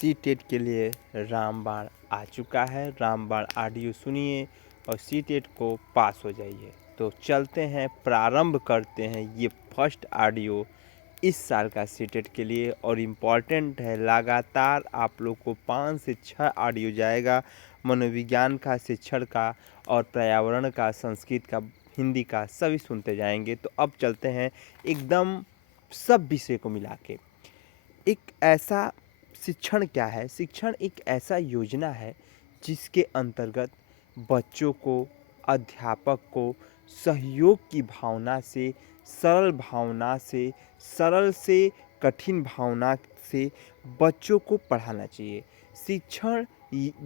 CTET के लिए रामबाण आ चुका है। रामबाण ऑडियो सुनिए और सी-टेट को पास हो जाइए। तो चलते हैं, प्रारंभ करते हैं ये फर्स्ट ऑडियो इस साल का सी-टेट के लिए और इम्पॉर्टेंट है। लगातार आप लोग को 5 से 6 ऑडियो जाएगा, मनोविज्ञान का, शिक्षण का और पर्यावरण का, संस्कृत का, हिंदी का, सभी सुनते जाएंगे। तो अब चलते हैं एकदम सब विषय को मिला के। एक ऐसा शिक्षण क्या है? शिक्षण एक ऐसा योजना है जिसके अंतर्गत बच्चों को, अध्यापक को सहयोग की भावना से, सरल से कठिन भावना से बच्चों को पढ़ाना चाहिए। शिक्षण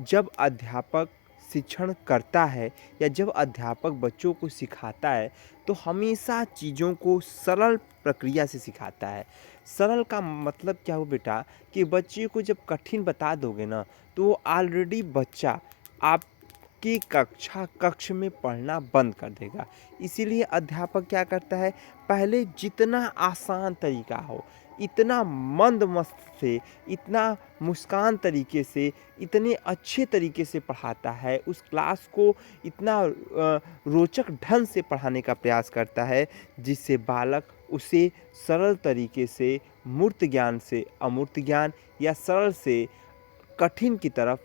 जब अध्यापक शिक्षण करता है या जब अध्यापक बच्चों को सिखाता है तो हमेशा चीज़ों को सरल प्रक्रिया से सिखाता है। सरल का मतलब क्या हो बेटा, कि बच्चे को जब कठिन बता दोगे ना तो वो ऑलरेडी बच्चा आपकी कक्ष में पढ़ना बंद कर देगा। इसीलिए अध्यापक क्या करता है, पहले जितना आसान तरीका हो, इतना मंद मस्त से, इतना मुस्कान तरीके से, इतने अच्छे तरीके से पढ़ाता है, उस क्लास को इतना रोचक ढंग से पढ़ाने का प्रयास करता है जिससे बालक उसे सरल तरीके से, मूर्त ज्ञान से अमूर्त ज्ञान या सरल से कठिन की तरफ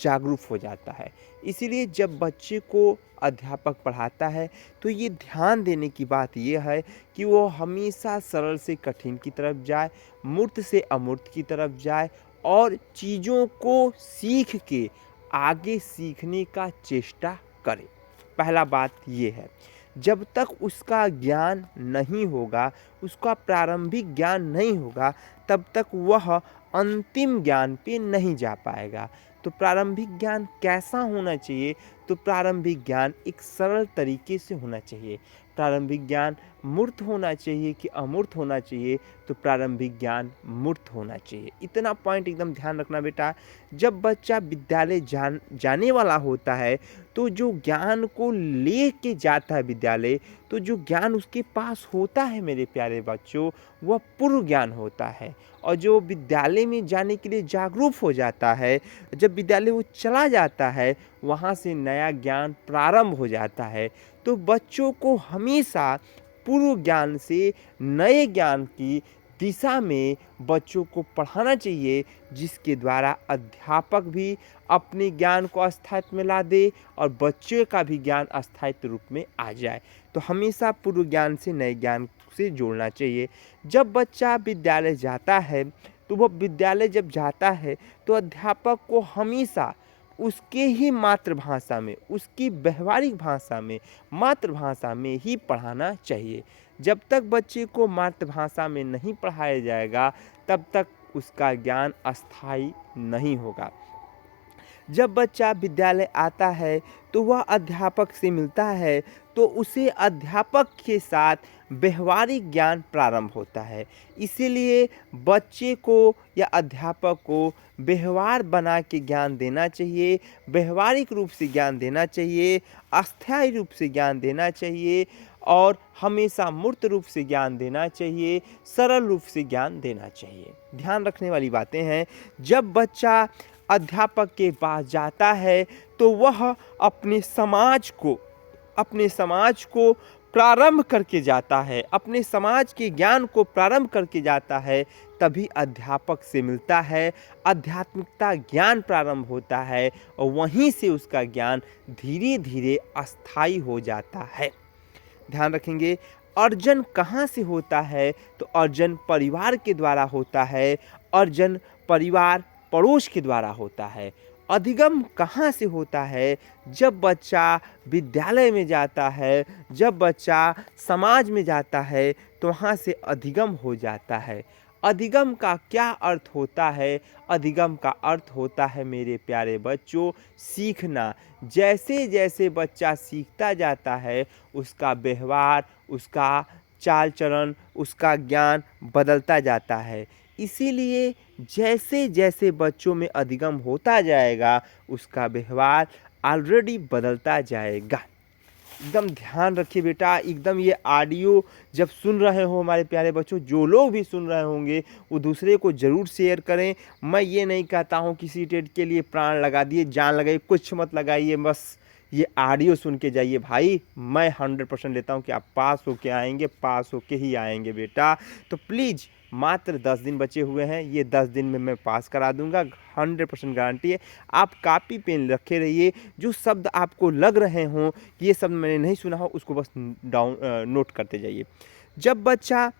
जागरूक हो जाता है। इसीलिए जब बच्चे को अध्यापक पढ़ाता है तो ये ध्यान देने की बात ये है कि वो हमेशा सरल से कठिन की तरफ जाए, मूर्त से अमूर्त की तरफ जाए और चीज़ों को सीख के आगे सीखने का चेष्टा करे। पहला बात ये है। जब तक उसका ज्ञान नहीं होगा, उसका प्रारंभिक ज्ञान नहीं होगा, तब तक वह अंतिम ज्ञान पे नहीं जा पाएगा। तो प्रारंभिक ज्ञान कैसा होना चाहिए? तो प्रारंभिक ज्ञान एक सरल तरीके से होना चाहिए। प्रारंभिक ज्ञान मूर्त होना चाहिए कि अमूर्त होना चाहिए? तो प्रारंभिक ज्ञान मूर्त होना चाहिए। इतना पॉइंट एकदम ध्यान रखना बेटा। जब बच्चा विद्यालय जाने वाला होता है तो जो ज्ञान को ले के जाता है विद्यालय, तो जो ज्ञान उसके पास होता है मेरे प्यारे बच्चों, वह पूर्व ज्ञान होता है। और जो विद्यालय में जाने के लिए जागरूक हो जाता है, जब विद्यालय वो चला जाता है, वहाँ से नया ज्ञान प्रारंभ हो जाता है। तो बच्चों को हमेशा पूर्व ज्ञान से नए ज्ञान की दिशा में बच्चों को पढ़ाना चाहिए, जिसके द्वारा अध्यापक भी अपने ज्ञान को अस्थायित्व में ला दे और बच्चे का भी ज्ञान अस्थायित्व रूप में आ जाए। तो हमेशा पूर्व ज्ञान से नए ज्ञान से जोड़ना चाहिए। जब बच्चा विद्यालय जाता है तो वह विद्यालय जब जाता है तो अध्यापक को हमेशा उसके ही मातृभाषा में, उसकी व्यवहारिक भाषा में, मातृभाषा में ही पढ़ाना चाहिए। जब तक बच्चे को मातृभाषा में नहीं पढ़ाया जाएगा तब तक उसका ज्ञान अस्थायी नहीं होगा। जब बच्चा विद्यालय आता है तो वह अध्यापक से मिलता है तो उसे अध्यापक के साथ व्यवहारिक ज्ञान प्रारंभ होता है। इसीलिए बच्चे को या अध्यापक को व्यवहार बना के ज्ञान देना चाहिए, व्यवहारिक रूप से ज्ञान देना चाहिए, अस्थायी रूप से ज्ञान देना चाहिए और हमेशा मूर्त रूप से ज्ञान देना चाहिए, सरल रूप से ज्ञान देना चाहिए। ध्यान रखने वाली बातें हैं। जब बच्चा अध्यापक के पास जाता है तो वह अपने समाज को प्रारंभ करके जाता है, अपने समाज के ज्ञान को प्रारंभ करके जाता है, तभी अध्यापक से मिलता है, आध्यात्मिकता ज्ञान प्रारंभ होता है और वहीं से उसका ज्ञान धीरे धीरे अस्थायी हो जाता है। ध्यान रखेंगे। अर्जन कहाँ से होता है? तो अर्जन परिवार के द्वारा होता है, अर्जन परिवार पड़ोस के द्वारा होता है। अधिगम कहाँ से होता है? जब बच्चा विद्यालय में जाता है, जब बच्चा समाज में जाता है तो वहाँ से अधिगम हो जाता है। अधिगम का क्या अर्थ होता है? अधिगम का अर्थ होता है मेरे प्यारे बच्चों, सीखना। जैसे जैसे बच्चा सीखता जाता है उसका व्यवहार, उसका चाल चलन, उसका ज्ञान बदलता जाता है। इसीलिए जैसे जैसे बच्चों में अधिगम होता जाएगा उसका व्यवहार ऑलरेडी बदलता जाएगा। एकदम ध्यान रखिए बेटा, एकदम ये ऑडियो जब सुन रहे हो हमारे प्यारे बच्चों, जो लोग भी सुन रहे होंगे वो दूसरे को ज़रूर शेयर करें। मैं ये नहीं कहता हूँ किसी टेट के लिए प्राण लगा दिए, जान लगाइए, कुछ मत लगाइए, बस ये ऑडियो सुन के जाइए भाई। मैं 100% लेता हूँ कि आप पास होके आएंगे, पास होके ही आएंगे बेटा। तो प्लीज़, मात्र 10 दिन बचे हुए हैं, ये 10 दिन में मैं पास करा दूंगा, 100% गारंटी है। आप कापी पेन रखे रहिए, जो शब्द आपको लग रहे हों कि ये शब्द मैंने नहीं सुना हो, उसको बस नोट करते जाइए। जब बच्चा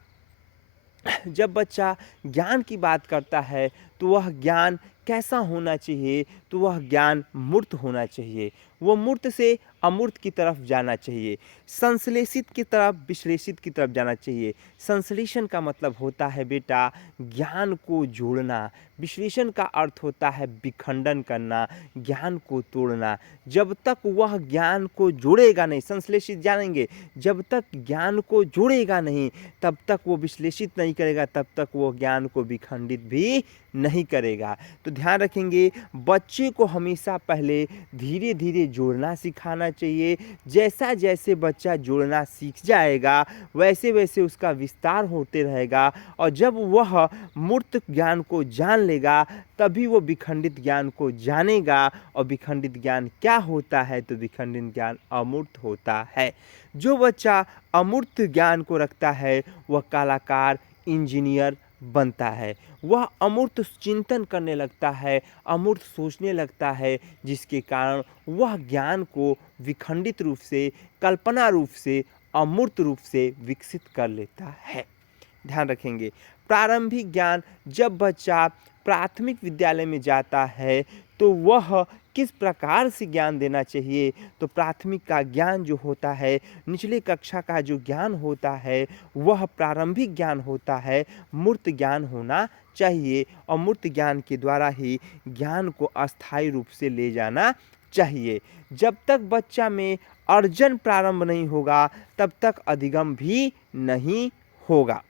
जब बच्चा ज्ञान की बात करता है तो वह ज्ञान कैसा होना चाहिए, तो वह ज्ञान मूर्त होना चाहिए। वो मूर्त से अमूर्त की तरफ जाना चाहिए, संश्लेषित की तरफ विश्लेषित की तरफ जाना चाहिए। संश्लेषण का मतलब होता है बेटा ज्ञान को जोड़ना, विश्लेषण का अर्थ होता है विखंडन करना, ज्ञान को तोड़ना। जब तक वह ज्ञान को जोड़ेगा नहीं, संश्लेषित जानेंगे, जब तक ज्ञान को जोड़ेगा नहीं तब तक वो विश्लेषित नहीं करेगा, तब तक वो ज्ञान को विखंडित भी नहीं करेगा। तो ध्यान रखेंगे, बच्चे को हमेशा पहले धीरे धीरे जोड़ना सिखाना चाहिए। जैसा जैसे बच्चा जोड़ना सीख जाएगा वैसे वैसे उसका विस्तार होते रहेगा, और जब वह मूर्त ज्ञान को जान लेगा तभी वो विखंडित ज्ञान को जानेगा। और विखंडित ज्ञान क्या होता है, तो विखंडित ज्ञान अमूर्त होता है। जो बच्चा अमूर्त ज्ञान को रखता है वह कलाकार, इंजीनियर बनता है। वह अमूर्त चिंतन करने लगता है, अमूर्त सोचने लगता है, जिसके कारण वह ज्ञान को विखंडित रूप से, कल्पना रूप से, अमूर्त रूप से विकसित कर लेता है। ध्यान रखेंगे, प्रारंभिक ज्ञान, जब बच्चा प्राथमिक विद्यालय में जाता है तो वह किस प्रकार से ज्ञान देना चाहिए, तो प्राथमिक का ज्ञान जो होता है, निचले कक्षा का जो ज्ञान होता है वह प्रारंभिक ज्ञान होता है, मूर्त ज्ञान होना चाहिए। और मूर्त ज्ञान के द्वारा ही ज्ञान को अस्थायी रूप से ले जाना चाहिए। जब तक बच्चा में अर्जन प्रारंभ नहीं होगा तब तक अधिगम भी नहीं होगा।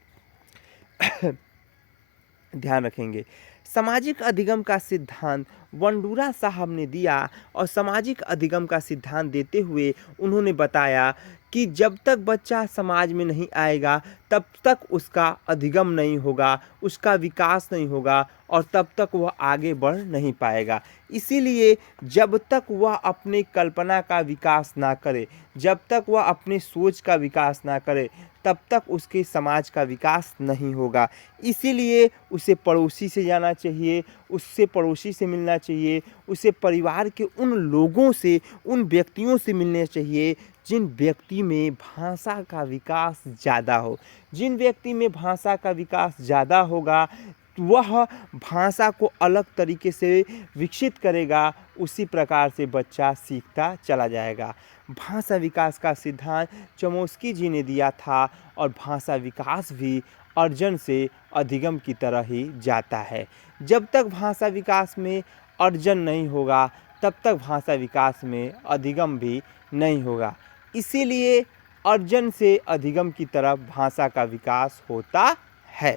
ध्यान रखेंगे, सामाजिक अधिगम का सिद्धांत वंडूरा साहब ने दिया, और सामाजिक अधिगम का सिद्धांत देते हुए उन्होंने बताया कि जब तक बच्चा समाज में नहीं आएगा तब तक उसका अधिगम नहीं होगा, उसका विकास नहीं होगा, और तब तक वह आगे बढ़ नहीं पाएगा। इसीलिए जब तक वह अपनी कल्पना का विकास ना करे, जब तक वह अपनी सोच का विकास ना करे, तब तक उसके समाज का विकास नहीं होगा। इसीलिए उसे पड़ोसी से जाना चाहिए, उससे पड़ोसी से मिलना चाहिए, उसे परिवार के उन लोगों से, उन व्यक्तियों से मिलना चाहिए जिन व्यक्ति में भाषा का विकास ज़्यादा हो। जिन व्यक्ति में भाषा का विकास ज़्यादा होगा वह भाषा को अलग तरीके से विकसित करेगा, उसी प्रकार से बच्चा सीखता चला जाएगा। भाषा विकास का सिद्धांत चमोस्की जी ने दिया था, और भाषा विकास भी अर्जन से अधिगम की तरह ही जाता है। जब तक भाषा विकास में अर्जन नहीं होगा तब तक भाषा विकास में अधिगम भी नहीं होगा। इसीलिए अर्जन से अधिगम की तरफ भाषा का विकास होता है।